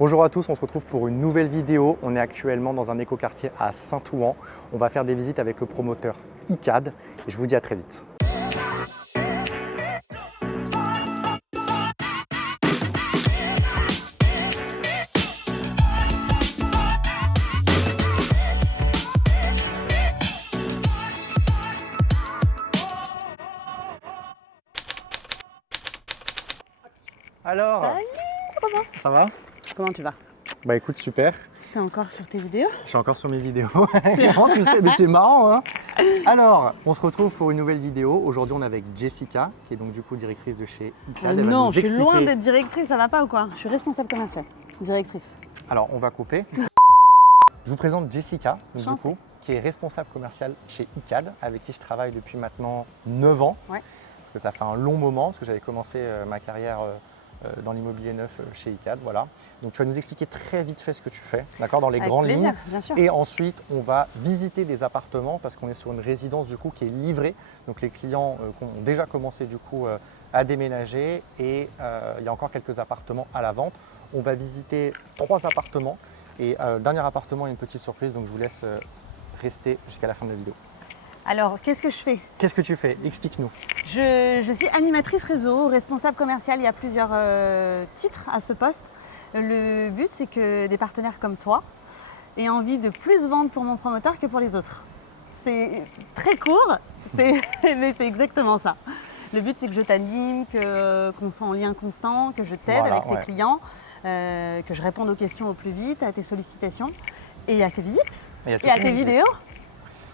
Bonjour à tous, on se retrouve pour une nouvelle vidéo. On est actuellement dans un écoquartier à Saint-Ouen. On va faire des visites avec le promoteur Icad et je vous dis à très vite. Alors, Salut Robin. ça va? Comment tu vas? Bah écoute, super. T'es encore sur tes vidéos? Je suis encore sur mes vidéos. Comment tu sais? Mais c'est marrant, hein? Alors, on se retrouve pour une nouvelle vidéo. Aujourd'hui, on est avec Jessica, qui est donc du coup directrice de chez Icad. Elle va Non, nous je suis loin expliquer- d'être directrice, ça va pas ou quoi? Je suis responsable commerciale, directrice. Alors, on va couper. Je vous présente Jessica, donc, du Enchantée. coup, qui est responsable commerciale chez Icad, avec qui je travaille depuis maintenant 9 ans. Ouais. Parce que ça fait un long moment, parce que j'avais commencé ma carrière dans l'immobilier neuf chez Icad. Voilà. Donc, tu vas nous expliquer très vite fait ce que tu fais, d'accord, dans les Avec grandes plaisir, lignes. bien sûr. Et ensuite, on va visiter des appartements parce qu'on est sur une résidence du coup qui est livrée. Donc les clients ont déjà commencé du coup à déménager et il y a encore quelques appartements à la vente. On va visiter 3 appartements et dernier appartement, il y a une petite surprise. Donc je vous laisse rester jusqu'à la fin de la vidéo. Alors, qu'est-ce que je fais? Qu'est-ce que tu fais? Explique-nous. Je suis animatrice réseau, responsable commercial. Il y a plusieurs titres à ce poste. Le but, c'est que des partenaires comme toi aient envie de plus vendre pour mon promoteur que pour les autres. C'est très court, mais c'est exactement ça. Le but, c'est que je t'anime, qu'on soit en lien constant, que je t'aide Voilà, avec tes ouais. clients, que je réponde aux questions au plus vite, à tes sollicitations et à tes visites Et à et toutes à les tes visites. vidéos.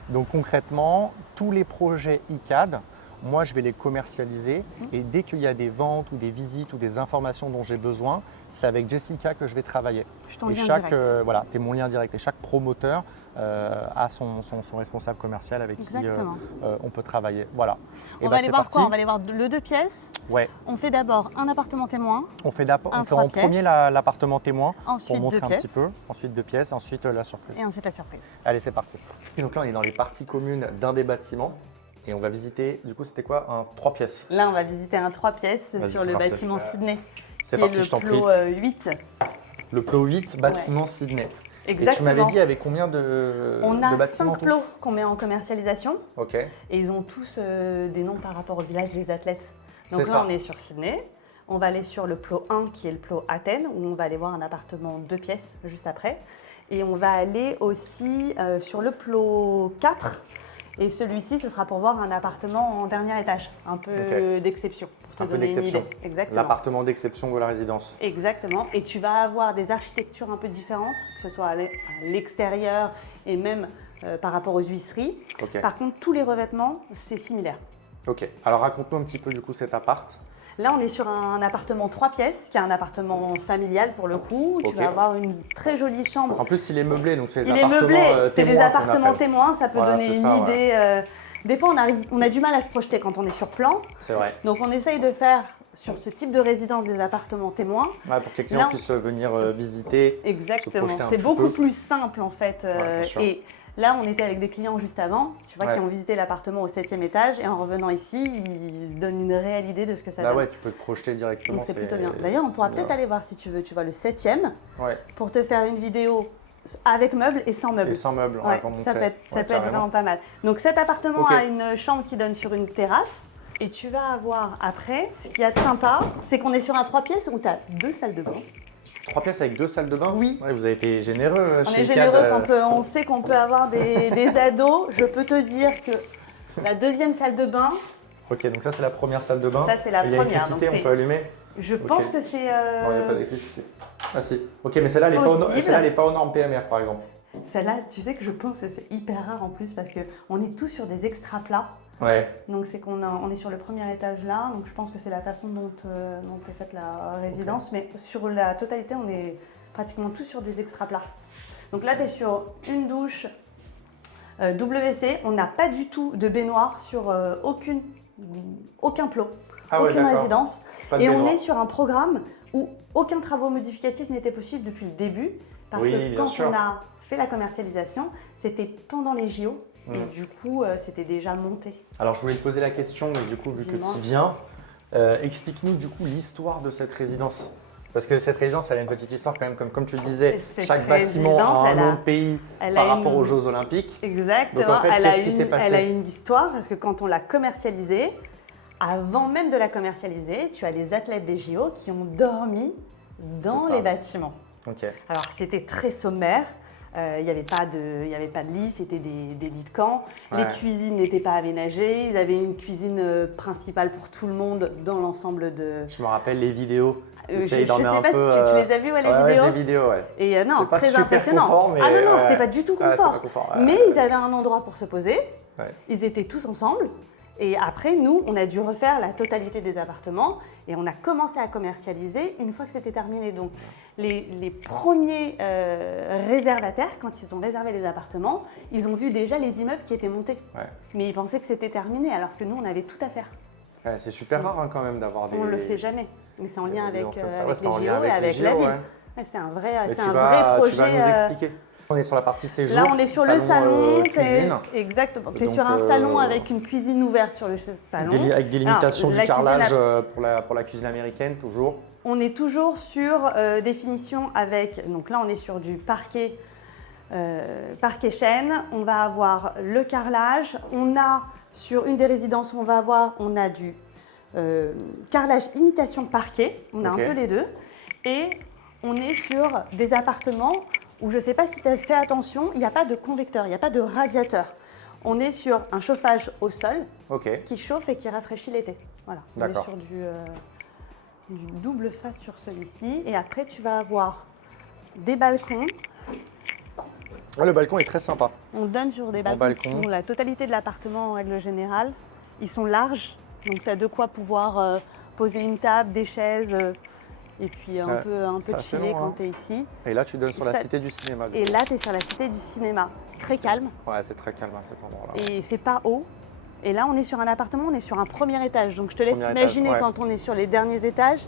Donc concrètement, tous les projets Icad, moi je vais les commercialiser et dès qu'il y a des ventes ou des visites ou des informations dont j'ai besoin, c'est avec Jessica que je vais travailler. Je suis ton Et lien chaque, direct. voilà, tu es mon lien direct et chaque promoteur a son responsable commercial avec Exactement. qui on peut travailler. Voilà. Et On bah, va aller c'est voir parti. quoi? On va aller voir le 2 pièces. Ouais, On fait d'abord un appartement témoin, on fait, Un on fait 3 en premier pièces. l'appartement témoin ensuite pour montrer 2 un pièces petit peu, ensuite 2 pièces, ensuite la surprise. et ensuite la surprise. Allez, c'est parti. Et donc là, on est dans les parties communes d'un des bâtiments et on va visiter, du coup, c'était quoi? Un 3 pièces. Là, on va visiter un 3 pièces Vas-y, sur c'est le parti. bâtiment Sydney, C'est qui parti, est je t'en le prie. plot 8. Le plot 8, bâtiment Sydney. Et tu Exactement. m'avais dit, il y avait combien de On de a bâtiments 5 tous plots qu'on met en commercialisation Ok, et ils ont tous des noms par rapport au village des athlètes. Donc C'est là, ça. on est sur Sydney. On va aller sur le plot 1 qui est le plot Athènes où on va aller voir un appartement 2 pièces juste après. Et on va aller aussi sur le plot 4. Et celui-ci, ce sera pour voir un appartement en dernier étage, un peu Ok. d'exception, pour te un peu donner une d'exception. idée. Exactement. L'appartement d'exception de la résidence. Exactement. Et tu vas avoir des architectures un peu différentes, que ce soit à l'extérieur et même par rapport aux huisseries. Ok. Par contre, tous les revêtements, c'est similaire. Ok, alors raconte-nous un petit peu du coup cet appart. Là, on est sur un appartement 3 pièces, qui est un appartement familial pour le coup. Ok. Tu vas avoir une très jolie chambre. En plus, il est meublé, donc c'est les Il est appartements meublé, c'est des témoins qu'on appartements appelle. témoins, ça peut Voilà, donner c'est une ça, idée. Des fois, on a du mal à se projeter quand on est sur plan. C'est vrai. Donc, on essaye de faire sur ce type de résidence des appartements témoins. Ouais, pour que les clients Là, puissent venir visiter. Exactement, projeter un c'est petit beaucoup peu. plus simple en fait. bien sûr. Et là, on était avec des clients juste avant, tu vois, Ouais. qui ont visité l'appartement au 7e étage et en revenant ici, ils se donnent une réelle idée de ce que ça Bah donne. ouais, tu peux te projeter directement. Donc c'est plutôt bien. D'ailleurs, on pourra c'est peut-être bien. aller voir si tu veux, tu vois, le 7e Ouais, pour te faire une vidéo avec meubles et sans meubles. et sans meubles, Ouais, pour ça montrer. peut être, ça Ouais, peut être carrément. vraiment pas mal. Donc cet appartement Ok. a une chambre qui donne sur une terrasse. Et tu vas avoir après, ce qu'il y a de sympa, c'est qu'on est sur un 3 pièces où tu as 2 salles de bain. 3 pièces avec 2 salles de bain? Oui. Ouais, vous avez été généreux On chez est Icad, généreux quand on sait qu'on peut avoir des ados. Je peux te dire que la deuxième salle de bain, Ok, donc ça c'est la première salle de bain. Ça, c'est la Il y a première, l'électricité, donc on t'es- peut allumer? je pense que c'est... Non, il n'y a pas d'électricité. Ah si. Ok, mais celle-là, elle n'est pas aux normes PMR par exemple. Celle-là, tu sais que je pense que c'est hyper rare en plus parce qu'on est tous sur des extra plats. Ouais. Donc c'est on est sur le premier étage là, donc je pense que c'est la façon dont est faite la résidence. Mais sur la totalité, on est pratiquement tous sur des extra plats. Donc là, tu es sur une douche WC. On n'a pas du tout de baignoire sur aucun plot, Ah ouais, aucune d'accord. résidence. Pas de Et on baignoire. est sur un programme où aucun travaux modificatifs n'était possible depuis le début. Parce Oui, que bien quand sûr. on a fait la commercialisation, c'était pendant les JO. Et Mm. du coup, c'était déjà monté. Alors je voulais te poser la question, mais du coup, vu que Dis-moi. tu viens, explique-nous du coup l'histoire de cette résidence. Parce que cette résidence, elle a une petite histoire quand même, comme tu le disais, Cette chaque bâtiment a un nom de pays elle a par rapport une- aux Jeux Olympiques. Exactement. Donc en fait, qu'est-ce qui s'est passé? Elle a une histoire parce que quand on l'a commercialisée, avant même de la commercialiser, tu as les athlètes des JO qui ont dormi dans C'est ça. les bâtiments. Ok. Alors c'était très sommaire. Il n'y avait pas de lit, c'était des lits de camp. Ouais. Les cuisines n'étaient pas aménagées. Ils avaient une cuisine principale pour tout le monde dans l'ensemble de. Je me rappelle les vidéos. Je ne J'essaye sais d'en mettre pas un peu, si tu les as vues, ouais, les vidéos. Ouais, les vidéos, ouais. Et non, C'est pas très super impressionnant. confort, mais ah non, ouais. c'était pas du tout Ouais, c'était confort. pas confort, ouais. Mais ils avaient un endroit pour se poser. Ouais. Ils étaient tous ensemble. Et après, nous, on a dû refaire la totalité des appartements et on a commencé à commercialiser une fois que c'était terminé. Donc, les premiers réservataires, quand ils ont réservé les appartements, ils ont vu déjà les immeubles qui étaient montés. Ouais. Mais ils pensaient que c'était terminé alors que nous, on avait tout à faire. Ouais, c'est super rare hein, quand même d'avoir des. On ne le fait jamais. Mais c'est en lien avec, résidences comme ça. avec Ouais, c'est les en JO lien avec et les avec JO, la ville. ouais. Ouais, c'est un vrai, Mais c'est tu un vas- vrai projet. Tu vas nous expliquer. On est sur la partie séjour. Là, on est sur le salon. Cuisine. Exactement. Tu es Donc, sur un salon avec une cuisine ouverte sur le salon. Avec des limitations Alors, du la carrelage cuisine pour la cuisine américaine, toujours. On est toujours sur des finitions avec, donc là on est sur du parquet chêne, on va avoir le carrelage, on a sur une des résidences où on a du carrelage imitation parquet, on a Ok. un peu les deux, et on est sur des appartements où je ne sais pas si tu as fait attention, il n'y a pas de convecteur, il n'y a pas de radiateur. On est sur un chauffage au sol Ok. qui chauffe et qui rafraîchit l'été. Voilà, on est D'accord. sur du double face sur celui-ci. Et après, tu vas avoir des balcons. Ah, le balcon est très sympa. On donne sur des Grand balcons qui balcon. font la totalité de l'appartement en règle générale. Ils sont larges, donc tu as de quoi pouvoir poser une table, des chaises et puis un Ouais, peu c'est assez chiller long, quand hein. tu es ici. Et là, tu donnes sur la Ça- cité du cinéma. du Et coup. là, tu es sur la cité du cinéma. Très calme Ouais, c'est très calme à cet endroit-là. et c'est pas haut. Et là, on est sur un appartement, on est sur un premier étage. Donc je te laisse Premier imaginer étage, ouais. quand on est sur les derniers étages,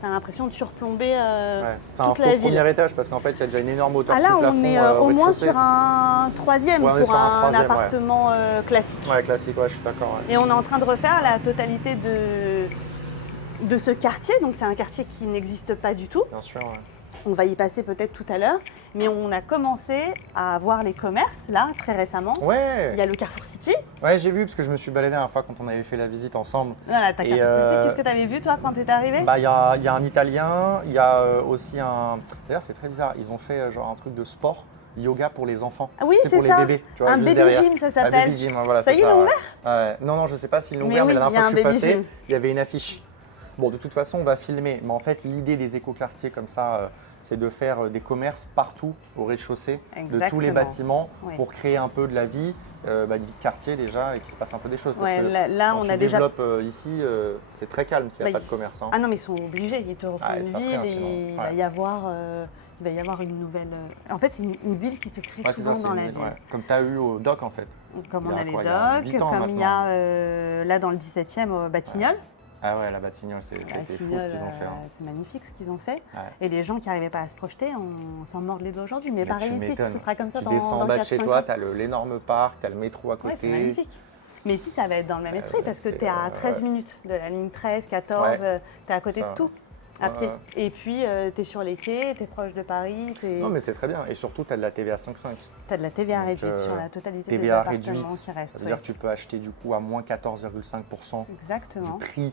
tu as l'impression de surplomber Ouais. C'est un toute faux la ville. premier étage parce qu'en fait, il y a déjà une énorme hauteur Ah sous là, le plafond. on est au moins sur un troisième Ouais, on est pour sur un un troisième, ouais. appartement classique. Ouais, classique, ouais, je suis d'accord. Ouais. Et on est en train de refaire la totalité de ce quartier. Donc c'est un quartier qui n'existe pas du tout. Bien sûr, ouais. On va y passer peut-être tout à l'heure. Mais on a commencé à voir les commerces, là, très récemment. Ouais, Il y a le Carrefour City. ouais, j'ai vu parce que je me suis baladé la dernière fois quand on avait fait la visite ensemble. Voilà, t'as Et, Carrefour City. Qu'est-ce que tu avais vu, toi, quand tu étais arrivé? Bah, il y a un Italien, il y a aussi un. D'ailleurs, c'est très bizarre. Ils ont fait genre un truc de sport, yoga pour les enfants. Ah oui, c'est pour ça. les bébés. Tu vois, Un juste baby derrière. gym, ça Un s'appelle. baby gym, ouais, voilà, Ça c'est y est, ils l'ont ouvert Ouais. Non, non, je sais pas s'ils l'ont Mais ouvert, oui, mais la il y a dernière fois un que je suis baby passé, gym. il y avait une affiche. Bon, de toute façon, on va filmer, mais en fait, l'idée des écoquartiers comme ça, c'est de faire des commerces partout au rez-de-chaussée de tous les Exactement. bâtiments Ouais. pour créer un peu de la vie, de vie de quartier déjà, et qu'il se passe un peu des choses. Parce Ouais, que là, quand on tu a déjà. développes ici, c'est très calme s'il n'y a Bah, pas de commerce. Hein. Ah non, mais ils sont obligés, ils te refont Ah, il une se passe ville rien, et sinon. il va Ouais. y avoir une nouvelle. En fait, c'est une ville qui se crée Ouais, c'est souvent ça, c'est dans une la ville, ville. ouais. Comme tu as eu au doc en fait. Comme Il y on a a les quoi, il y a docks, 8 ans comme il y a là dans le 17e au Batignolles. Ah ouais, la Batignolles, c'était fou ce qu'ils ont fait. Hein. C'est magnifique ce qu'ils ont fait. Ouais. Et les gens qui n'arrivaient pas à se projeter, on s'en mord les doigts aujourd'hui. Mais Mais pareil tu ici, m'étonnes. ce sera comme ça Tu dans descends en bas de chez 4-5 toi, ans. tu as l'énorme parc, tu as le métro à côté. Ouais, c'est magnifique. Mais ici, ça va être dans le même esprit parce que tu es à 13 minutes de la ligne 13, 14, Ouais. tu es à côté Ça, de tout, à ouais, pied. ouais. Et puis, tu es sur les quais, tu es proche de Paris, tu Non, mais c'est très bien. Et surtout, tu as de la TVA 5,5. as de la TVA Donc, réduite sur la totalité des TVA appartements réduite, qui restent. ça veut dire que tu peux acheter du coup à moins 14,5% Exactement. du prix,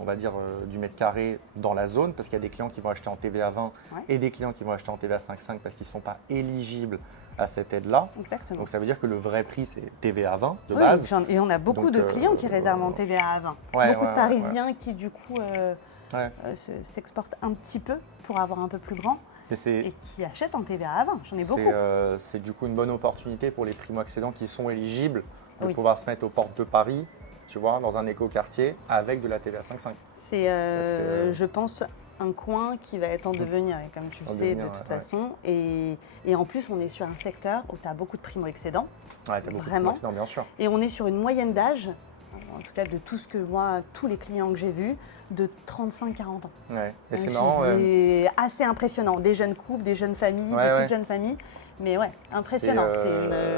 on va dire, du mètre carré dans la zone, parce qu'il y a des clients qui vont acheter en TVA 20 Ouais. et des clients qui vont acheter en TVA 5,5 parce qu'ils ne sont pas éligibles à cette aide-là. Exactement. Donc ça veut dire que le vrai prix, c'est TVA 20 de Oui, base. et on a beaucoup Donc, de clients qui réservent en TVA à 20. Ouais, Beaucoup ouais, de Parisiens qui, du coup, Ouais. s'exportent un petit peu pour avoir un peu plus grand Mais c'est et qui achètent en TVA à 20. J'en ai beaucoup. c'est du coup une bonne opportunité pour les primo-accédants qui sont éligibles de Oui. pouvoir se mettre aux portes de Paris, tu vois, dans un éco-quartier avec de la TVA 5,5. C'est, que- je pense, un coin qui va être en devenir, et comme tu le En sais devenir, de toute ouais. façon. Et en plus, on est sur un secteur où tu as beaucoup de primo-excédents. Ouais, t'as beaucoup Vraiment. de primo-accédants, bien sûr. Et on est sur une moyenne d'âge en tout cas de tout ce que moi, tous les clients que j'ai vus, de 35-40 ans. Ouais. Et c'est marrant. C'est assez impressionnant. Des jeunes couples, des jeunes familles, des toutes jeunes familles. Mais ouais, impressionnant. C'est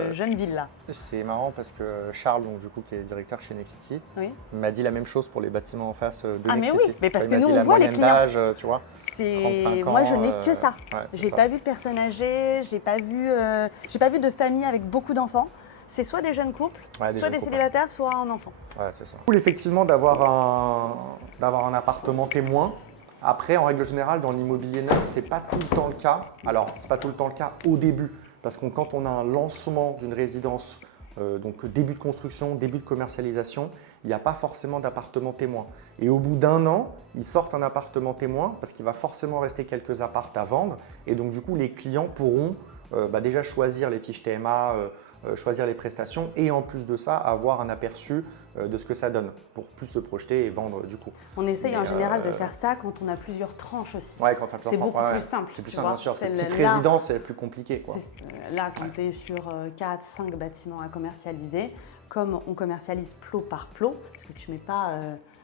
une jeune ville là. C'est marrant parce que Charles, donc, du coup, qui est directeur chez Nexity, Oui. m'a dit la même chose pour les bâtiments en face de Ah mais Nexity. oui, mais parce Il que m'a nous dit on la voit les moyenne clients. d'âge, tu vois, 35 ans. Moi je n'ai que ça. c'est J'ai ça. pas vu de personnes âgées, j'ai pas vu de famille avec beaucoup d'enfants. C'est soit des jeunes couples, Ouais, soit des célibataires, soit un enfant. Ouais, c'est ça. Cool effectivement d'avoir un appartement témoin. Après, en règle générale, dans l'immobilier neuf, c'est pas tout le temps le cas. Alors, c'est pas tout le temps le cas au début, parce que quand on a un lancement d'une résidence, donc début de construction, début de commercialisation, il n'y a pas forcément d'appartement témoin. Et au bout d'un an, ils sortent un appartement témoin parce qu'il va forcément rester quelques appartes à vendre. Et donc, du coup, les clients pourront déjà choisir les fiches TMA, choisir les prestations et en plus de ça, avoir un aperçu de ce que ça donne pour plus se projeter et vendre du coup. On essaye en général de faire ça quand on a plusieurs tranches aussi. Ouais, quand tu as C'est beaucoup plus simple. C'est plus tu simple, vois. bien sûr. C'est Petite là- résidence, c'est plus compliqué, quoi. Là, quand tu es sur 4-5 bâtiments à commercialiser, comme on commercialise plot par plot, parce que tu ne mets pas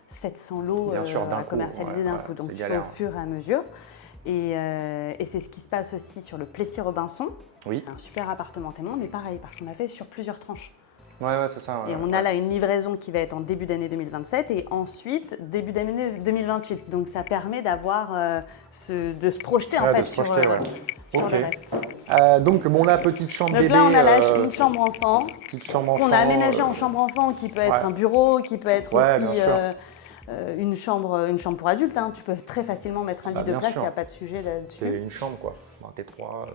700 lots Bien sûr, d'un à coup, commercialiser d'un coup, donc c'est tu fais galère. au fur et à mesure. Et c'est ce qui se passe aussi sur le Plessis-Robinson. Oui. Un super appartement témoin, mais pareil, parce qu'on a fait sur plusieurs tranches. Ouais, c'est ça. Et on a là une livraison qui va être en début d'année 2027 et ensuite début d'année 2028. Donc ça permet d'avoir de se projeter en fait sur Ok. le reste. Donc, bon, la petite chambre Donc bébé. là, on a une chambre enfant Petite chambre enfant. qu'on a aménagée en chambre enfant qui peut être un bureau, qui peut être Ouais, aussi bien sûr. une chambre pour adultes. Hein. Tu peux très facilement mettre un lit de bien place, il sûr. n'y a pas de sujet là-dessus. C'est une chambre, quoi. Un T3,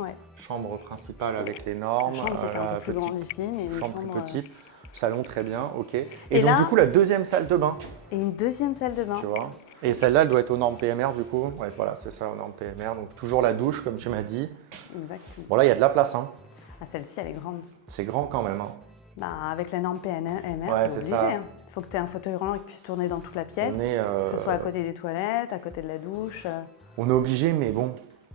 Ouais. chambre principale avec les normes. Une chambre qui est un la peu plus petite grande ici, mais une chambre chambre plus petite. Salon très bien, ok. Et Et donc là- du coup la deuxième salle de bain, Et une deuxième salle de bain. tu vois. Et celle-là elle doit être aux normes PMR du coup. Ouais voilà, c'est ça aux normes PMR. Donc toujours la douche comme tu m'as dit. Exactement. Bon là il y a de la place, hein. Ah, celle-ci, elle est grande. C'est grand quand même. Hein. Bah, avec la norme PMR, Ouais, t'es c'est obligé. ça. Il faut que tu aies un fauteuil roulant qui puisse tourner dans toute la pièce, On est, que ce soit à côté des toilettes, à côté de la douche. on est obligé, mais bon.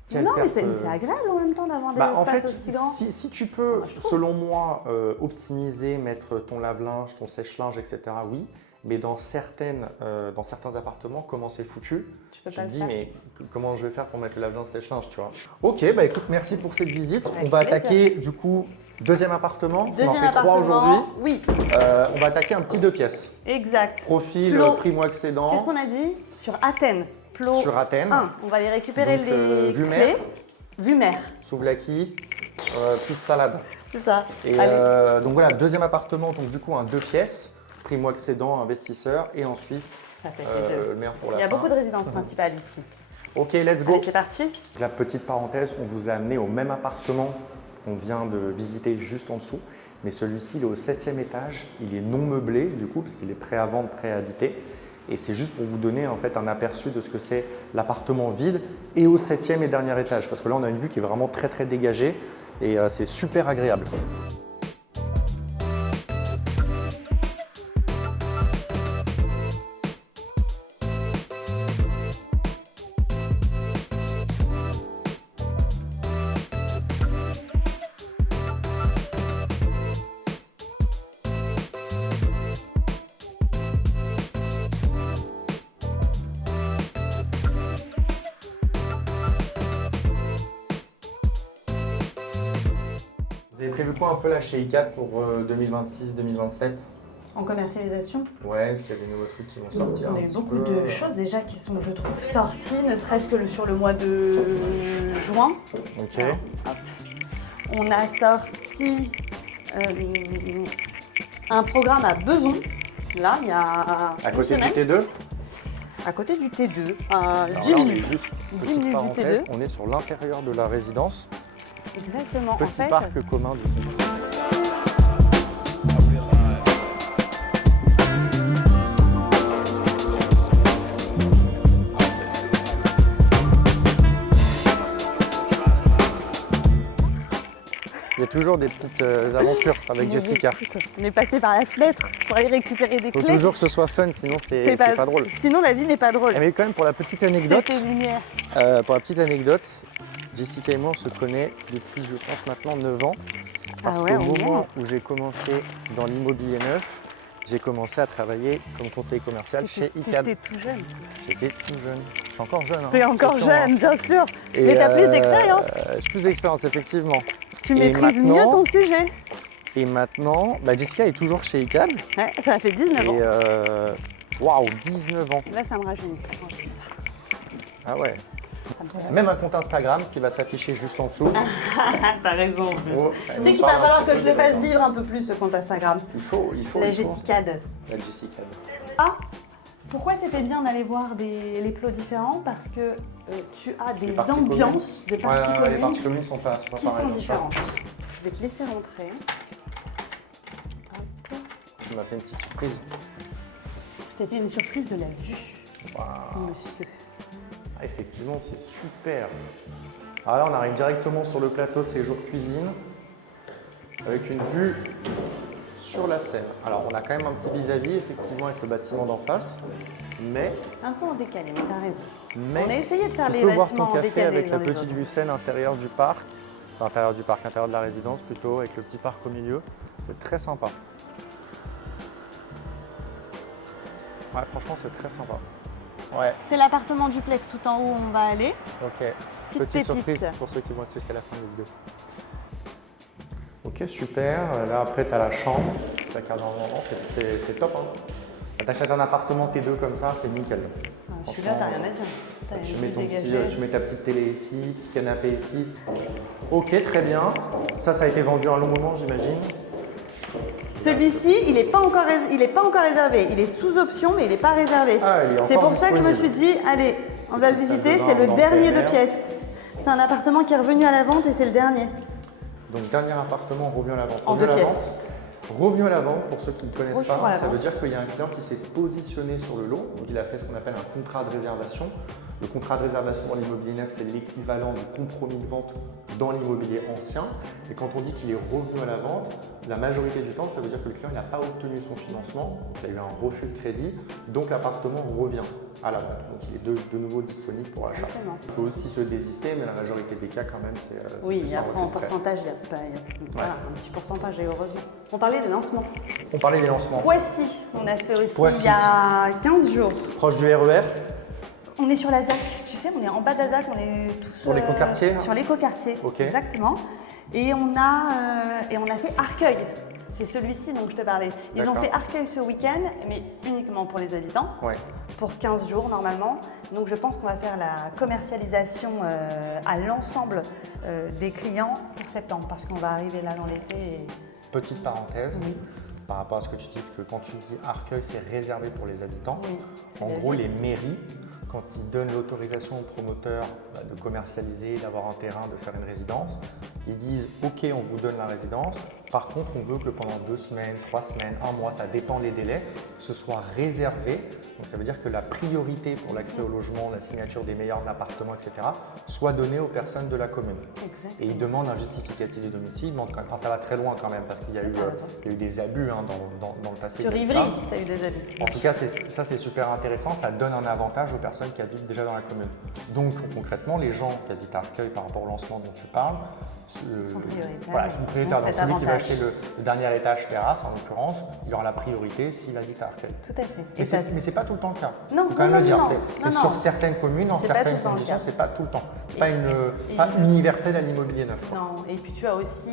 quelle Non, mais perte, c'est agréable en même temps d'avoir des en espaces fait, aussi grands. si tu peux, Moi, je trouve. selon moi, optimiser, mettre ton lave-linge, ton sèche-linge, etc., oui. Mais dans certains appartements, comment c'est foutu, Tu peux tu pas te le dis, faire. mais comment je vais faire pour mettre le lave-linge, sèche-linge, tu vois. Ok, bah écoute, merci pour cette visite. Avec On va plaisir. attaquer, du coup, deuxième appartement. On en Deuxième fait 3 aujourd'hui. appartement, oui, On va attaquer un petit 2 pièces. exact. Profil Plot. primo-accédant Qu'est-ce qu'on a dit? Sur Athènes, plot sur Athènes. 1. On va aller récupérer Donc, les vue clés. mer. Vue mer, Souvlaki, petite salade. c'est ça. Et Allez, donc voilà, deuxième appartement, donc du coup un 2 pièces, primo-accédant, investisseur, et ensuite ça fait les deux. le meilleur pour la Il y a fin. beaucoup de résidences principales ici. Ok, let's go. Allez, c'est parti. La petite parenthèse, on vous a amené au même appartement qu'on vient de visiter juste en dessous, mais celui-ci il est au 7e étage, il est non meublé du coup, parce qu'il est prêt à vendre, prêt à habiter. Et c'est juste pour vous donner en fait un aperçu de ce que c'est l'appartement vide et au 7e et dernier étage, parce que là on a une vue qui est vraiment très très dégagée et c'est super agréable. Vous avez prévu quoi un peu là chez ICAT pour 2026-2027? En commercialisation, Ouais, est-ce qu'il y a des nouveaux trucs qui vont sortir on a un eu petit beaucoup peu de choses déjà qui sont, je trouve, sorties, ne serait-ce que sur le mois de juin. Ok. Alors, hop. On a sorti un programme à Beson. Là, il y a À une côté du semaine, T2? à côté du T2, à Alors 10 là, on est minutes. juste, 10 petite minutes du parenthèse, T2. on est sur l'intérieur de la résidence, Exactement. En petit fait, parc commun du coup. Il y a toujours des petites aventures avec mais Jessica. écoute, on est passé par la fenêtre pour aller récupérer des Il faut clés. toujours que ce soit fun, sinon c'est pas drôle. Sinon, la vie n'est pas drôle. Eh, mais quand même, pour la petite anecdote, C'était lumière. Jessica et moi on se connaît depuis, je pense, maintenant 9 ans. Parce Ah ouais, qu'au au moment moins. où j'ai commencé dans l'immobilier neuf, j'ai commencé à travailler comme conseiller commercial chez ICAD. T'étais tout jeune. J'étais tout jeune. Je suis encore jeune. T'es encore attention, jeune, bien sûr. Et, Mais t'as plus d'expérience. J'ai plus d'expérience, effectivement. Tu et maîtrises mieux maintenant- ton sujet. Et maintenant, Jessica est toujours chez ICAD. Ouais, ça a fait 19 ans. Et waouh, 19 ans. Là, ça me rajeunit quand je dis ça. Ah ouais. Ça me fait Même un compte Instagram qui va s'afficher juste en dessous. T'as raison en plus. Oh, Tu sais qu'il va falloir que je le fasse vivre un peu plus ce compte Instagram. Il faut. La il faut. Jessicade. La Jessicade. Ah, pourquoi c'était bien d'aller voir les plots différents? Parce que tu as des parties ambiances de parties Les communes parties communes sont pas qui pareilles, sont bien sûr. différentes. Je vais te laisser rentrer. Hop. Tu m'as fait une petite surprise. Je t'ai fait une surprise de la vue, Waouh. monsieur. Ah, effectivement, c'est super. Alors là, on arrive directement sur le plateau séjour cuisine avec une vue sur la Seine. Alors, on a quand même un petit vis-à-vis, effectivement, avec le bâtiment d'en face, mais Un peu en décalé, mais t'as raison. Mais On a essayé de faire tu les peux boire ton bâtiments en café décalé avec les la uns des petite autres. vue Seine intérieure du parc, enfin, intérieur de la résidence plutôt, avec le petit parc au milieu. C'est très sympa. Ouais, franchement, c'est très sympa. Ouais, C'est l'appartement duplex tout en haut où on va aller. ok. Petite Petite pépite. surprise pour ceux qui vont rester jusqu'à la fin de la vidéo. Ok, super. Là, après, tu as la chambre. La carte d'environnement, c'est top. Hein. T'achètes un appartement T2 comme ça, c'est nickel. Je suis là, t'as rien à dire. T'as Tu une mets, vue dégagée. tu mets ta petite télé ici, petit canapé ici. Ok, très bien. Ça a été vendu un long moment, j'imagine. Celui-ci, il n'est pas encore réservé. Il est sous option, mais il n'est pas réservé. Ah, il est C'est encore pour ça que je me suis disponible. dit, allez, on va le Petite salle visiter. de C'est bain le dans dernier plein de air. pièces. C'est un appartement qui est revenu à la vente et c'est le dernier. Donc, dernier appartement revenu à la vente. En Revenu deux à la pièces. vente. Revenu à la vente, pour ceux qui ne connaissent Retour à pas, la ça veut vente. dire qu'il y a un client qui s'est positionné sur le lot. Donc, il a fait ce qu'on appelle un contrat de réservation. Le contrat de réservation dans l'immobilier neuf, c'est l'équivalent du compromis de vente dans l'immobilier ancien. Et quand on dit qu'il est revenu à la vente, la majorité du temps, ça veut dire que le client n'a pas obtenu son financement, il y a eu un refus de crédit, donc l'appartement revient à la vente. Donc il est de nouveau disponible pour l'achat. Exactement. Il peut aussi se désister, mais la majorité des cas, quand même, c'est Oui, plus et un après refus en de prêt. pourcentage, il y a voilà, un petit pourcentage, et heureusement. On parlait des lancements. On parlait des lancements. Poissy, on a fait aussi Poissy. il y a 15 jours. Proche du RER, On est sur la ZAC, tu sais, on est en bas de la ZAC, on est tous Sur l'écoquartier, là Sur l'écoquartier, Ok. exactement. Et on a fait Arcueil. C'est celui-ci dont je te parlais. Ils ont D'accord. fait Arcueil ce week-end, mais uniquement pour les habitants, ouais. pour 15 jours normalement. Donc je pense qu'on va faire la commercialisation à l'ensemble des clients pour septembre, parce qu'on va arriver là dans l'été. Et... Petite parenthèse, Oui. par rapport à ce que tu dis, que quand tu dis Arcueil, c'est réservé pour les habitants. Oui, c'est En la gros, ville. les mairies, quand ils donnent l'autorisation aux promoteurs de commercialiser, d'avoir un terrain, de faire une résidence, ils disent « Ok, on vous donne la résidence. Par contre, on veut que pendant 2 semaines, 3 semaines, 1 mois, ça dépend des délais, ce soit réservé. » Donc ça veut dire que la priorité pour l'accès au logement, la signature des meilleurs appartements, etc., soit donnée aux personnes de la commune. Et Exactement. ils demandent un justificatif de domicile. Ils demandent quand même, enfin, ça va très loin quand même, parce qu'il y a eu, il y a eu des abus dans le passé. Sur comme Ivry, ça. tu as eu des abus. En tout cas, ça c'est super intéressant, ça donne un avantage aux personnes qui habitent déjà dans la commune. Donc concrètement, les gens qui habitent à Arcueil par rapport au lancement dont tu parles, Sont prioritaires. Voilà, ils sont prioritaires. Ils ont Donc cet celui qui va avantage. acheter le dernier étage terrasse, en l'occurrence, il aura la priorité s'il habite à Arcueil. Tout à fait. Mais c'est pas tout le temps le cas. Non, faut quand même non, le dire. non, C'est non, sur non. certaines communes, dans C'est pas tout certaines le temps le conditions, cas. c'est pas tout le temps. C'est Et- pas universel à l'immobilier neuf. quoi. Non, et puis tu as aussi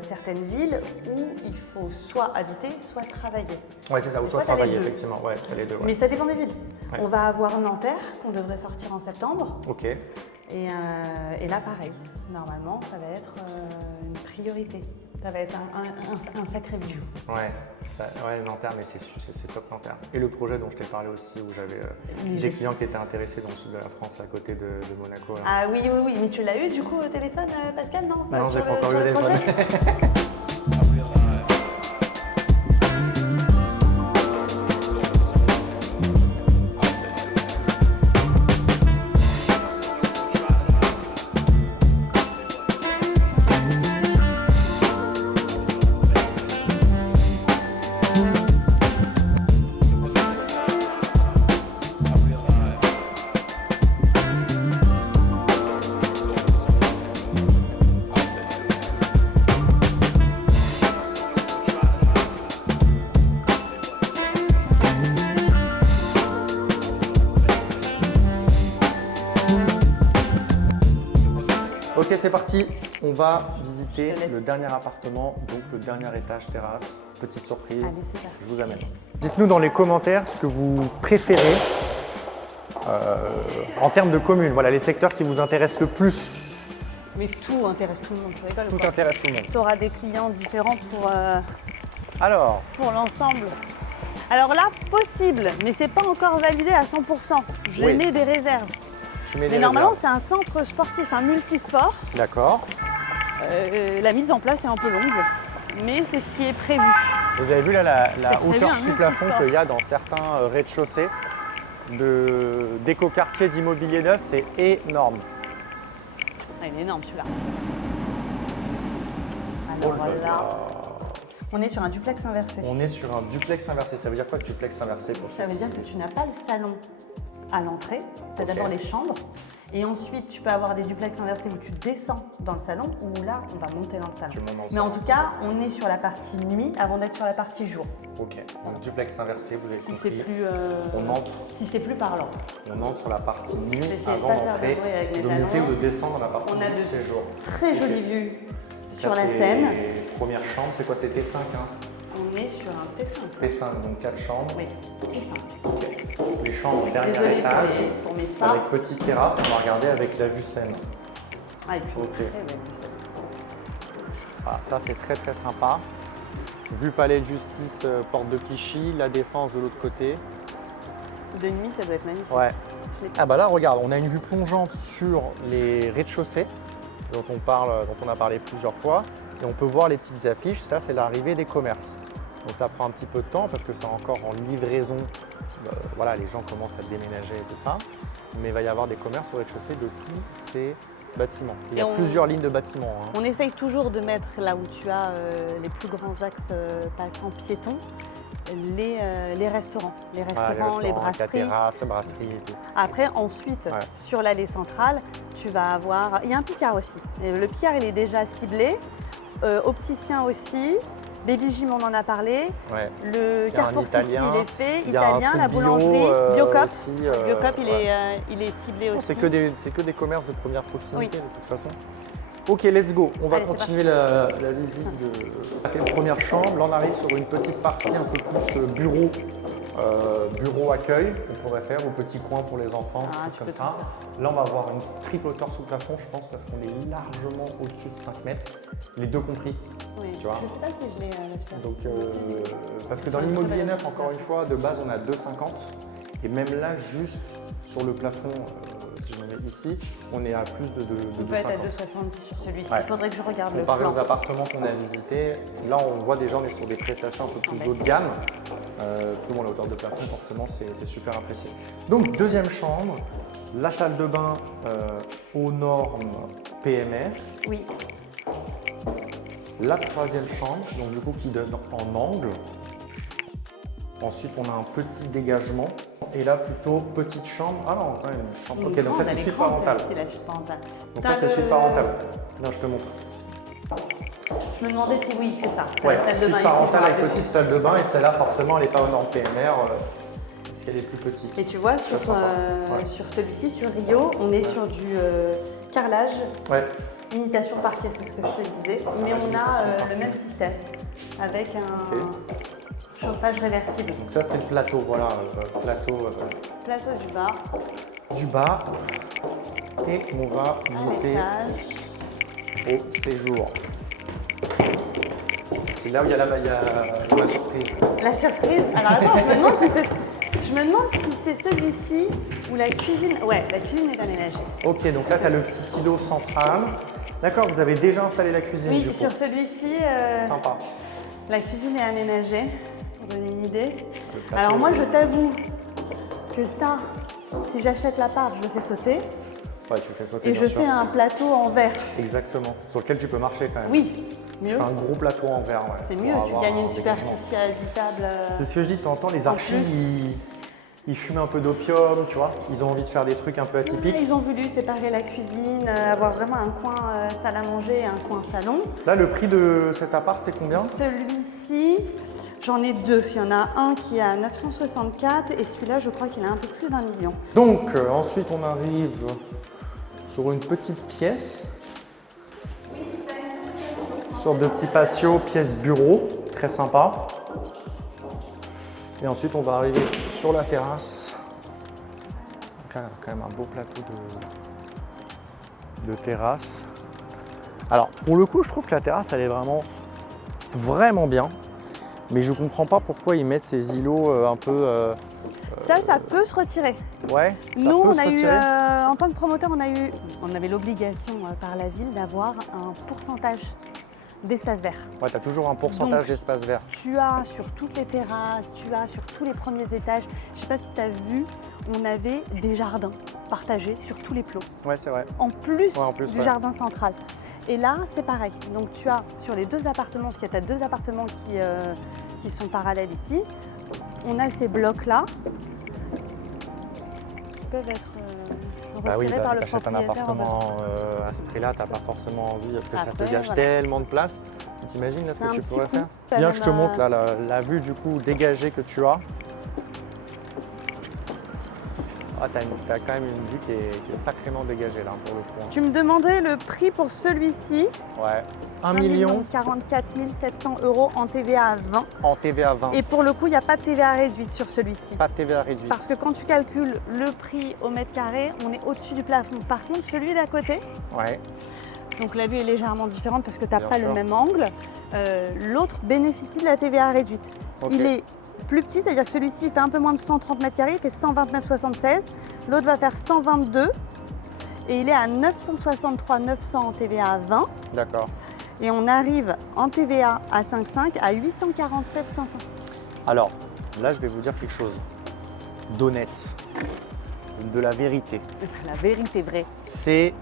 certaines villes où il faut soit habiter, soit travailler. Ouais, c'est ça, ou Des soit fois, t'as les travailler, deux. effectivement. Ouais, t'as les deux. Ouais. Mais ça dépend des villes. Ouais. On va avoir Nanterre, qu'on devrait sortir en septembre. Ok. Et là, pareil. Normalement, ça va être une priorité. Ça va être un sacré bijou. Ouais, Nanterre, mais c'est top Nanterre. Et le projet dont je t'ai parlé aussi, où j'avais des clients qui étaient intéressés dans le sud de la France, à côté de Monaco. Là. Ah oui, oui, oui. Mais tu l'as eu du coup au téléphone, Pascal, non Non, j'ai Sur pas encore eu sur le téléphone. projet Ok, c'est parti. On va visiter Je te laisse. le dernier appartement, donc le dernier étage terrasse. Petite surprise, Allez, c'est parti. je vous amène. Dites-nous dans les commentaires ce que vous préférez en termes de communes. Voilà, les secteurs qui vous intéressent le plus. Mais tout intéresse tout le monde, tu rigoles ou Tout quoi? intéresse tout le monde. Tu auras des clients différents Alors, pour l'ensemble. Alors là, possible, mais c'est pas encore validé à 100%. Je Oui. mets des réserves. tu mets Mais les normalement, réserves. c'est un centre sportif, un multisport. D'accord. La mise en place est un peu longue, mais c'est ce qui est prévu. Vous avez vu là la C'est prévu hauteur un sous plafond multisport. qu'il y a dans certains rez-de-chaussée d'écoquartiers d'immobilier neuf, c'est énorme. Ah, il est énorme celui-là. Oh Alors là là, là. on est sur un duplex inversé. On est sur un duplex inversé. Ça veut dire quoi, duplex inversé pour Ça veut dire que tu n'as pas le salon à l'entrée. Tu as d'abord les chambres. Et ensuite, tu peux avoir des duplex inversés où tu descends dans le salon ou là, on va monter dans le salon. Tu montes dans le Mais en salon. tout cas, on est sur la partie nuit avant d'être sur la partie jour. Ok, donc duplex inversé, vous avez Si compris. c'est plus, On entre parlant. sur la partie nuit J'essaie de avant pas faire de d'entrer, bruit avec mes de monter talons. ou de descendre dans la partie On a de de séjour. très jolies vues sur Ça, la c'est Seine. Première chambre, c'est quoi? C'est T5, hein? On est sur un T5. T5, donc 4 chambres. Oui, T5. Ok. Les chambres, dernier Désolée étage, pour mes pas. avec petite terrasse, on va regarder avec la vue Seine. Ah, et puis Ok. très belle vue. Voilà, ça c'est très très sympa. Vue Palais de Justice, porte de Clichy, la Défense de l'autre côté. De nuit, ça doit être magnifique. Ouais. Je l'ai Ah bah là, regarde, on a une vue plongeante sur les rez-de-chaussée dont on a parlé plusieurs fois. Et on peut voir les petites affiches, ça c'est l'arrivée des commerces. Donc ça prend un petit peu de temps parce que c'est encore en livraison. Voilà, les gens commencent à déménager et tout ça. Mais il va y avoir des commerces au rez-de-chaussée de tous ces bâtiments. Il y a Et plusieurs lignes de bâtiments, hein. On essaye toujours de mettre là où tu as les plus grands axes passants piétons, les restaurants. Les Voilà, restaurants, les avec la brasseries. terrasse, la brasserie et tout. Après, ensuite, Ouais. sur l'allée centrale, tu vas avoir... Il y a un Picard aussi. Et le Picard, il est déjà ciblé. Opticien aussi. Baby Gym, on en a parlé. Ouais. Le Il y a un Carrefour City, italien. il est fait. Il y a un Italien, truc la bio, boulangerie, Biocop. aussi, Biocop, il ouais. est ciblé Non, aussi. c'est que des commerces de première proximité Oui. de toute façon. Ok, let's go. On va Allez, c'est continuer la visite de on a fait la première chambre. Là, on arrive sur une petite partie un peu plus bureau accueil qu'on pourrait faire, ou petit coin pour les enfants, Ah, des tu trucs peux comme ça. Là, on va avoir une triple hauteur sous plafond, je pense, parce qu'on est largement au-dessus de 5 mètres, les deux compris. Oui. Tu vois. Je ne sais pas si je l'ai la superficie. Donc, parce que dans C'est un l'immobilier très bel neuf, encore une fois, de base, on a 2,50. Et même là, juste sur le plafond, si je me mets ici, on est à plus de On peut être à 2,50. 2,70 sur celui-ci. Ouais. Il faudrait que je regarde le Comparé plan. aux appartements qu'on a visités, là on voit déjà on est sur des prestations un peu plus Ah, haut de gamme. Parce que bon, la hauteur de plafond forcément c'est super apprécié. Donc deuxième chambre, la salle de bain aux normes PMR. Oui. La troisième chambre, donc du coup qui donne en angle. Ensuite on a un petit dégagement. Et là plutôt petite chambre. Ah non, quand même une chambre. Ok, donc là c'est suite parentale. C'est la suite parentale. Donc T'as là c'est le- suite parentale. Là je te montre. Je me demandais si oui, c'est ça. Ouais, la salle de suite bain ici, parentale je me avec rappelle petite plus. salle de bain et celle-là forcément elle n'est pas aux normes PMR parce qu'elle est plus petite. Et tu vois, sur, sympa. Ouais. sur celui-ci, sur Rio, on est sur du carrelage, Ouais, imitation parquet, c'est ce que je te disais. Mais on a imitation parquet. le même système avec un Ok. chauffage réversible. donc ça c'est le plateau, voilà, plateau Plateau du bas, du bas et on va à monter l'étage. au séjour. C'est là où il y a la surprise. La surprise. Alors attends, je me demande si c'est celui-ci ou la cuisine. Ouais, la cuisine est aménagée. Ok, donc là tu as le petit îlot central. D'accord, vous avez déjà installé la cuisine du Oui, coup. sur celui-ci, Sympa. la cuisine est aménagée. Pour donner une idée. Le plateau, Alors moi, je t'avoue que ça, si j'achète l'appart, je le fais sauter Ouais, tu fais sauter et bien je sûr. fais un plateau en verre. Exactement, sur lequel tu peux marcher quand même. Oui, Tu mieux. fais un gros plateau en verre, ouais. C'est pour mieux, tu avoir gagnes un une dégagement. superficie habitable. C'est ce que je dis, de temps en temps, les En archives, plus. ils fument un peu d'opium, tu vois. Ils ont envie de faire des trucs un peu atypiques. Ouais, ils ont voulu séparer la cuisine, avoir vraiment un coin salle à manger et un coin salon. Là, le prix de cet appart, c'est combien? Celui-ci, j'en ai deux. Il y en a un qui est à 964 et celui-là, je crois qu'il a un peu plus d'1 million. Donc, ensuite, on arrive sur une petite pièce. Sorte de petit patio, pièce bureau, très sympa. Et ensuite, on va arriver sur la terrasse. Donc là, quand même un beau plateau de terrasse. Alors, pour le coup, je trouve que la terrasse, elle est vraiment bien. Mais je ne comprends pas pourquoi ils mettent ces îlots un peu... Ça peut se retirer. Ouais, ça Nous, peut on se a eu, retirer. en tant que promoteur, on avait l'obligation par la ville d'avoir un pourcentage d'espace vert. Ouais, tu as toujours un pourcentage Donc, d'espace vert. Tu as sur toutes les terrasses, tu as sur tous les premiers étages. Je ne sais pas si tu as vu, on avait des jardins partagés sur tous les plots. Ouais, c'est vrai. En plus, du ouais. jardin central. Et là, c'est pareil. Donc tu as sur les 2 appartements, parce qu'il y a 2 appartements qui sont parallèles ici, on a ces blocs-là qui peuvent être retirés par le t'achètes un propriétaire en besoin. appartement à ce prix-là, tu n'as pas forcément envie, parce que ça Après, te gâche voilà. tellement de place. T'imagines là ce C'est que un tu petit pourrais coup. faire? Ça Viens, donne je te montre là, la vue du coup dégagée que tu as. Ah, tu as quand même une vue qui est sacrément dégagée là pour le coup. Hein. Tu me demandais le prix pour celui-ci. Ouais. 1 44 700 € en TVA 20. en TVA 20. Et pour le coup, il n'y a pas de TVA réduite sur celui-ci. Pas de TVA réduite. Parce que quand tu calcules le prix au mètre carré, on est au-dessus du plafond. Par contre, celui d'à côté, Ouais. donc la vue est légèrement différente parce que tu n'as Bien pas sûr. le même angle. L'autre bénéficie de la TVA réduite. Ok. Il est plus petit, c'est-à-dire que celui-ci fait un peu moins de 130 mètres carrés, il fait 129,76. L'autre va faire 122 et il est à 963 900 en TVA 20. D'accord. Et on arrive en TVA à 5,5 à 847 500. Alors, là, je vais vous dire quelque chose d'honnête, de la vérité. C'est la vérité vraie. C'est,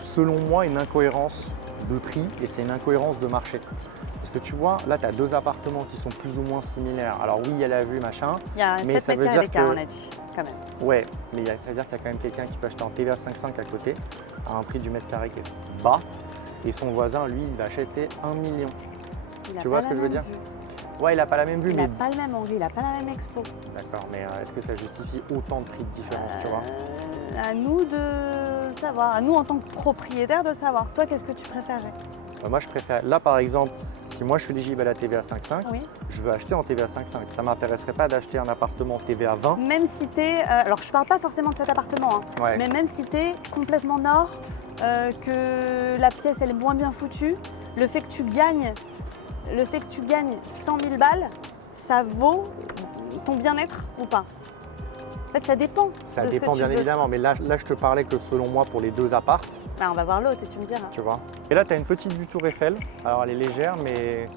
selon moi, une incohérence de prix et c'est une incohérence de marché. Parce que tu vois, là, tu as 2 appartements qui sont plus ou moins similaires. Alors oui, il y a la vue, machin. Il y a Mais 7 ça mètres veut carrés dire d'écart, que- on a dit, quand même. Ouais, mais ça veut dire qu'il y a quand même quelqu'un qui peut acheter en TVA 5,5 à côté, à un prix du mètre carré qui est bas. Et son voisin, lui, il va acheter 1 million. Il a Tu pas vois ce la que je veux même dire? vue. Ouais, il n'a pas la même vue, Il mais n'a pas le même angle, il n'a pas la même expo. d'accord, mais est-ce que ça justifie autant de prix de différence, tu vois? À nous de savoir, à nous en tant que propriétaire de savoir. Toi, qu'est-ce que tu préférerais? Moi, je préfère. Là, par exemple, si moi je suis éligible à la TVA 5,5, Oui. je veux acheter en TVA 5,5. Ça ne m'intéresserait pas d'acheter un appartement TVA 20. Même si tu es. Alors, je ne parle pas forcément de cet appartement, hein, Ouais. mais même si tu es complètement nord, que la pièce elle est moins bien foutue, le fait que tu gagnes 100 000 balles, ça vaut ton bien-être ou pas? En fait, ça dépend. Ça de ce que dépend tu bien veux. évidemment, mais là, je te parlais que selon moi pour les 2 apparts, Bah, on va voir l'autre et tu me diras. tu vois. Et là, tu as une petite vue Tour Eiffel. Alors, elle est légère, mais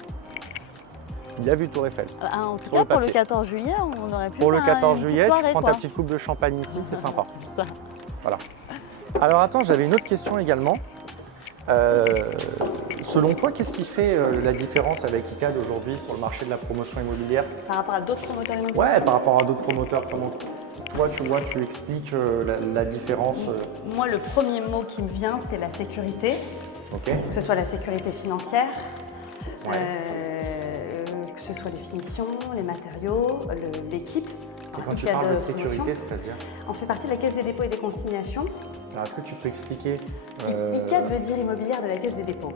il y a vue Tour Eiffel. En tout Sur cas, le pour le papier. 14 juillet, on aurait pu Pour le faire 14 une petite juillet, tu soirée, prends quoi. ta petite coupe de champagne ici, c'est sympa. Ça. Voilà. Alors attends, j'avais une autre question également. Selon toi, qu'est-ce qui fait la différence avec ICAD aujourd'hui sur le marché de la promotion immobilière? Par rapport à d'autres promoteurs immobiliers. Ouais, par rapport à d'autres promoteurs, comment toi tu expliques la différence Moi, le premier mot qui me vient, c'est la sécurité. Ok. Que ce soit la sécurité financière, Ouais. que ce soit les finitions, les matériaux, l'équipe. Et quand tu ICAD parles de Promotion, sécurité, c'est-à-dire? on fait partie de la Caisse des dépôts et des consignations. Alors est-ce que tu peux expliquer ICAD veut dire immobilière de la Caisse des dépôts.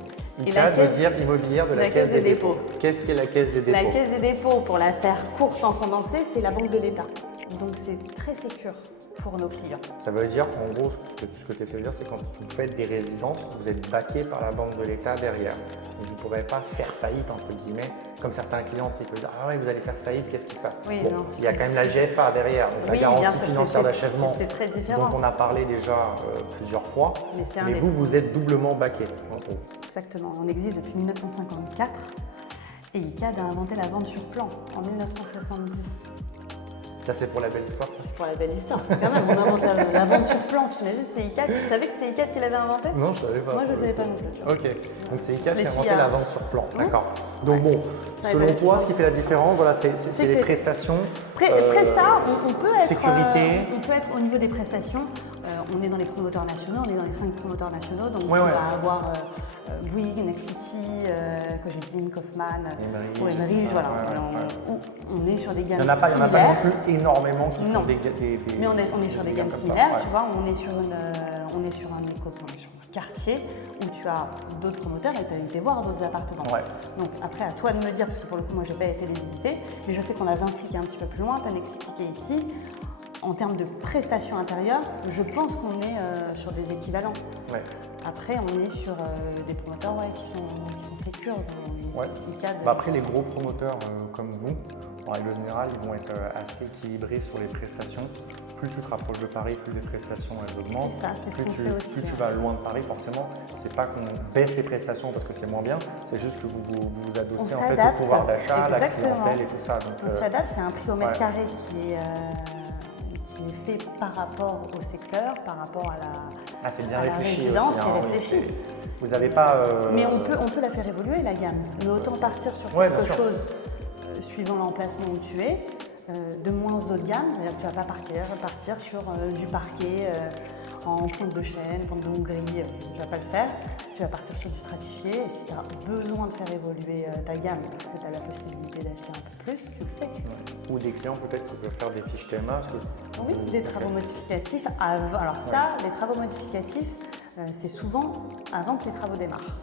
Et la ICAD veut Caisse- dire immobilière de la Caisse des dépôts. Qu'est-ce qu'est la Caisse des dépôts? La Caisse des dépôts, pour la faire courte en condensé, c'est la banque de l'État. Donc c'est très sécure pour nos clients. Ça veut dire, en gros, ce que tu essaies de dire, c'est quand vous faites des résidences, vous êtes baqué par la Banque de l'État derrière. Donc vous ne pourrez pas faire faillite, entre guillemets, comme certains clients, c'est qu'ils disent « Ah ouais, vous allez faire faillite, qu'est-ce qui se passe ?» Oui, Bon, non, il y a quand même la GFA derrière, donc la Oui, bien garantie sûr, financière d'achèvement, c'est très différent. dont on a parlé déjà plusieurs fois. Mais c'est un Mais des- vous, vous êtes doublement baqué, en gros. Exactement, on existe depuis 1954 et ICAD a inventé la vente sur plan en 1970. Ça, c'est pour la belle histoire, ça? Pour la belle histoire, quand même, on invente la vente sur plan. T'imagines, c'est ICAD, tu savais que c'était ICAD qui l'avait inventé? Non, je savais pas. Moi, je ne savais pas non plus. tu vois. Ok, donc c'est ICAD Je qui les a suis inventé à- la vente sur plan, Oui. d'accord. Donc bon, Ça, selon les toi, années ce qui fait la 70. différence, voilà, c'est C'est les que- prestations. Presta, on peut être, sécurité. on peut être au niveau des prestations. On est dans les promoteurs nationaux, on est dans les 5 promoteurs nationaux. Donc Ouais, on ouais. va avoir Bouygues, Nexity, Cogedim, Kaufmann, Emery, ou Emery, tout ça, voilà. ouais. On est sur des Il gammes n'y en a pas similaires. non plus énormément qui Non. font des Mais on est sur des gammes comme ça, similaires, ouais. tu vois, on est sur un éco-plan. quartier où tu as d'autres promoteurs et tu as été voir d'autres appartements. Ouais. Donc après, à toi de me dire, parce que pour le coup, moi, j'ai pas été les visiter, mais je sais qu'on a Vinci qui est un petit peu plus loin, tu as Nexity qui est ici. En termes de prestations intérieures, je pense qu'on est sur des équivalents. Ouais. Après, on est sur des promoteurs qui sont sécures. Après, les gros promoteurs comme vous, en règle générale, ils vont être assez équilibrés sur les prestations. Plus tu te rapproches de Paris, plus les prestations elles augmentent. C'est ça, c'est ce qu'on fait aussi. Plus tu vas loin de Paris, forcément, c'est pas qu'on baisse les prestations parce que c'est moins bien, c'est juste que vous vous adossez en fait au pouvoir d'achat, la clientèle et tout ça. Donc, on s'adapte, c'est un prix au mètre carré qui est fait par rapport au secteur, par rapport à la, c'est bien à la réfléchi résidence, aussi, c'est réfléchi. Vous n'avez pas… Mais on peut la faire évoluer la gamme, mais autant partir sur quelque chose suivant l'emplacement où tu es, de moins haut de gamme, c'est-à-dire que tu ne vas pas partir sur du parquet en pente de chêne, pente de Hongrie, tu ne vas pas le faire. Tu vas partir sur du stratifié et si tu as besoin de faire évoluer ta gamme parce que tu as la possibilité d'acheter un peu plus, tu le fais. Ouais. Ou des clients peut-être qui peuvent faire des fiches TMA. Oui, des travaux modificatifs. Alors ça, les travaux modificatifs, c'est souvent avant que les travaux démarrent.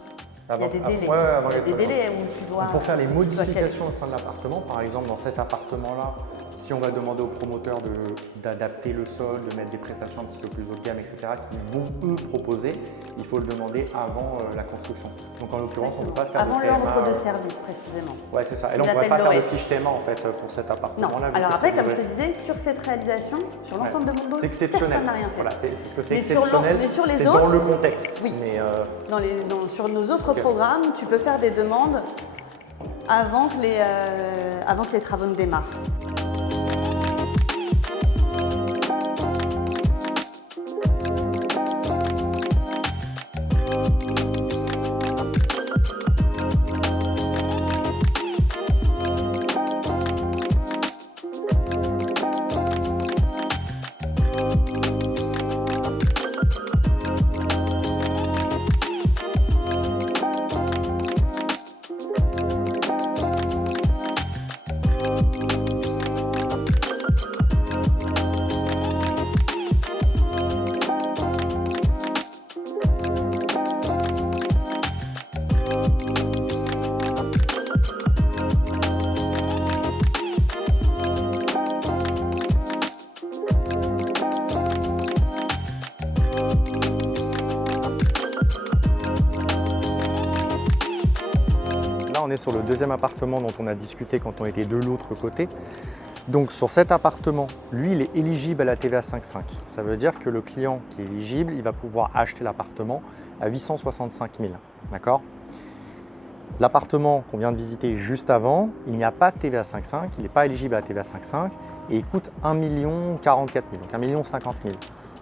Il y a des délais. Il y a des délais où tu dois… Pour faire les modifications au sein de l'appartement, par exemple dans cet appartement-là, si on va demander aux promoteurs d'adapter le sol, de mettre des prestations un petit peu plus haut de gamme, etc., qui vont eux proposer, il faut le demander avant la construction. Donc en l'occurrence, on ne peut pas faire avant de TMA. l'ordre de service précisément. Oui, c'est ça. Et là, on ne pourrait pas faire de fiche TMA en fait pour cet appartement-là. Non. Alors après, comme je te disais, sur cette réalisation, sur l'ensemble de mon dos, personne n'a rien fait. Voilà, parce que c'est exceptionnel, c'est dans le contexte. Oui. Mais sur nos autres programmes, tu peux faire des demandes avant que les travaux ne démarrent. On est sur le deuxième appartement dont on a discuté quand on était de l'autre côté. Donc sur cet appartement, lui, il est éligible à la TVA 5.5. Ça veut dire que le client qui est éligible, il va pouvoir acheter l'appartement à 865 000. D'accord ? L'appartement qu'on vient de visiter juste avant, il n'y a pas de TVA 5.5, il n'est pas éligible à la TVA 5.5 et il coûte 1 044 000, donc 1 050 000.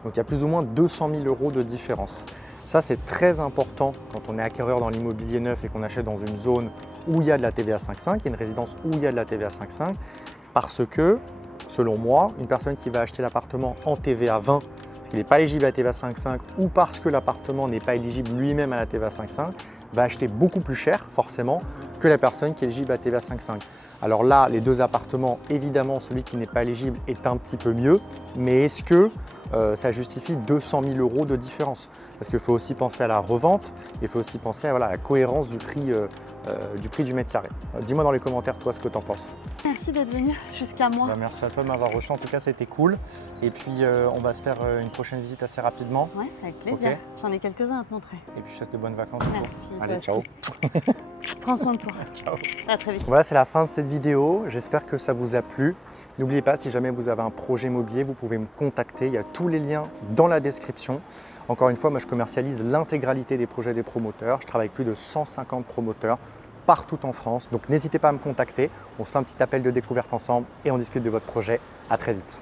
Donc il y a plus ou moins 200 000 € de différence. Ça, c'est très important quand on est acquéreur dans l'immobilier neuf et qu'on achète dans une zone où il y a de la TVA 5.5, une résidence où il y a de la TVA 5.5, parce que, selon moi, une personne qui va acheter l'appartement en TVA 20, parce qu'il n'est pas éligible à la TVA 5.5 ou parce que l'appartement n'est pas éligible lui-même à la TVA 5.5, va acheter beaucoup plus cher, forcément, que la personne qui est éligible à la TVA 5.5. Alors là, les deux appartements, évidemment, celui qui n'est pas éligible est un petit peu mieux, mais est-ce que ça justifie 200 000 € de différence? Parce qu'il faut aussi penser à la revente, il faut aussi penser à la cohérence du prix du mètre carré. Dis-moi dans les commentaires, toi, ce que tu en penses. Merci d'être venu jusqu'à moi. Merci à toi de m'avoir reçu. En tout cas, c'était cool. Et puis, on va se faire une prochaine visite assez rapidement. Oui, avec plaisir. Okay. J'en ai quelques-uns à te montrer. Et puis, je te souhaite de bonnes vacances. Merci. Allez, ciao. Prends soin de toi. Ciao. À très vite. Voilà, c'est la fin de cette vidéo. J'espère que ça vous a plu. N'oubliez pas, si jamais vous avez un projet immobilier, vous pouvez me contacter. Il y a tous les liens dans la description. Encore une fois, moi, je commercialise l'intégralité des projets des promoteurs. Je travaille avec plus de 150 promoteurs partout en France. Donc, n'hésitez pas à me contacter. On se fait un petit appel de découverte ensemble et on discute de votre projet. À très vite.